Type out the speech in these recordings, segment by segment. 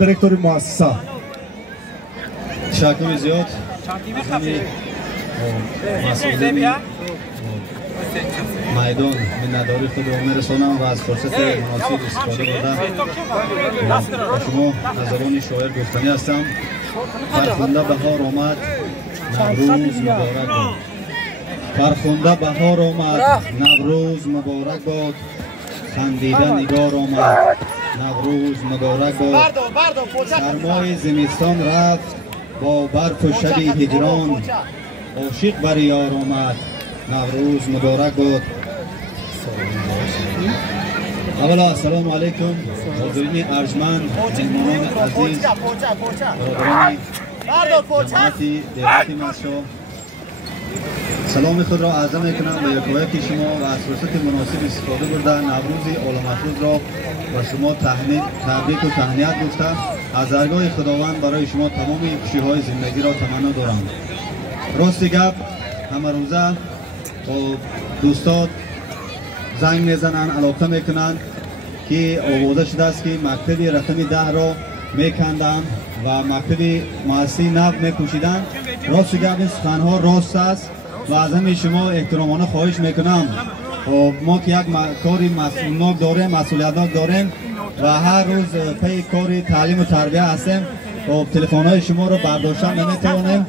دایرکتور مؤسسه تشکر زیاد مسئولین میدان منداری خود را میرسانم و از فرصت مناسب استفاده بردم با شما نظران شاعر گفتنی هستم. فرخنده بهار آمد نوروز مبارک باد. فرخنده بهار آمد نوروز مبارک باد. خندیده نگار آمد نوروز مبارک باد. سرمای زمستان رفت با برف و شب هجران. عاشق بر یار آمد نوروز مبارک باد. اولا السلام علیکم حاضرین ارجمند، مهمانان عزیز، برادران جماعتی دعوتی مسجد، سلام خود را عرض میکنم به یکایک شما و از فرصت مناسب استفاده برده نوروز عالم افروز را و شما تبریک و تهنیت گفتم. از درگاه خداوند برای شما تمام خوشی‌های زندگی را تمنا دارم. راست گپ همه روزه با دوستان زنگ میزنن، علاقه میکنن که آوازه شده است که مکتب رقم 10 را میکندن و مکتب مؤسسه نو میپوشیدن. راست گپ سخنها راست است و از همه شما احترامانه خواهش میکنم ما که یک کاری مسئولناک داریم، مسئولیتناک داریم و هر روز پی کار تعلیم و تربیه هستیم و تلفن‌های شما رو برداشتن نمیتوانیم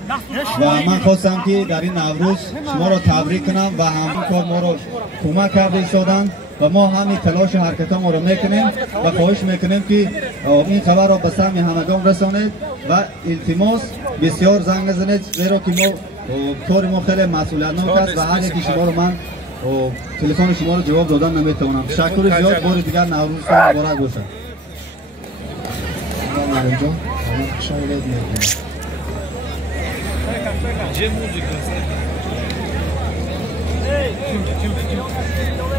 و من خواستم که در این نوروز شما رو تبریک کنم و همین کار ما رو کمک کرده ایستادن و ما همین تلاش و حرکت ما رو میکنیم و خواهش میکنیم که این خبر را به سمع همگان رسانید و التماس بسیار زنگ نزنید زیرا که ما کار ما خیلی مسئولیتناک است و هر یکی شما رو من تلفن شما رو جواب دادن نمیتونم. تشکر زیاد. بار دیگر نوروزتون مبارک باشه.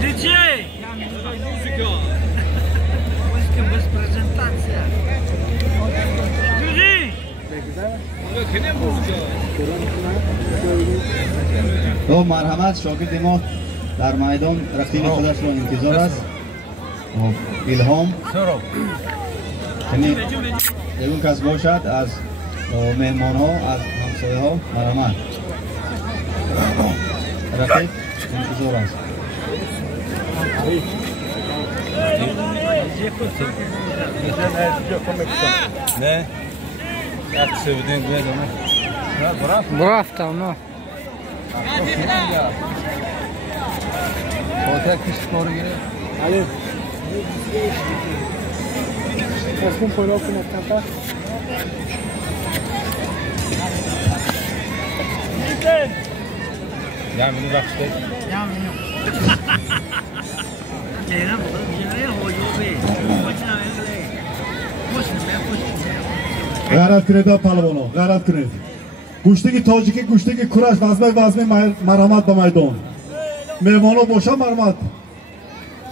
DJ! Muzyka! Bez prezentacja. دو مرحمت شاگرد ما در میدان رقیب خودش رو انتظار است. الهام یکون کس باشد از مهمان ها، از همسایه ها مرحمت رقیب انتظار است. نه برفتم نه خاطر کش کارو گرفت علی تصمیم پیدا کنید کمتر یعنی بخشته غیرت کنید پهلوانا، غیرت کنید. گوشتگی تاجیکی، گوشتگی کورش وزمه مرحمت به میدان. مهمانا باشه مرحمت.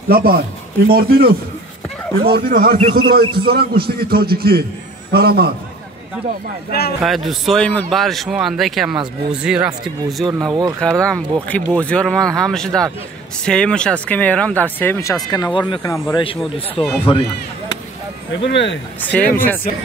لبای ایماردینو حرف خود را انتظارم. گوشتگی تاجیکی مرحمت. دوستای من بر شما اندکم از بوزی رفتی بوزی رو نوار کردم. باقی بوزی رو من همیشه در سه چسکه میارم، در سه چسکه نوار میکنم برای شما دوستا. آفرین. سه چسکه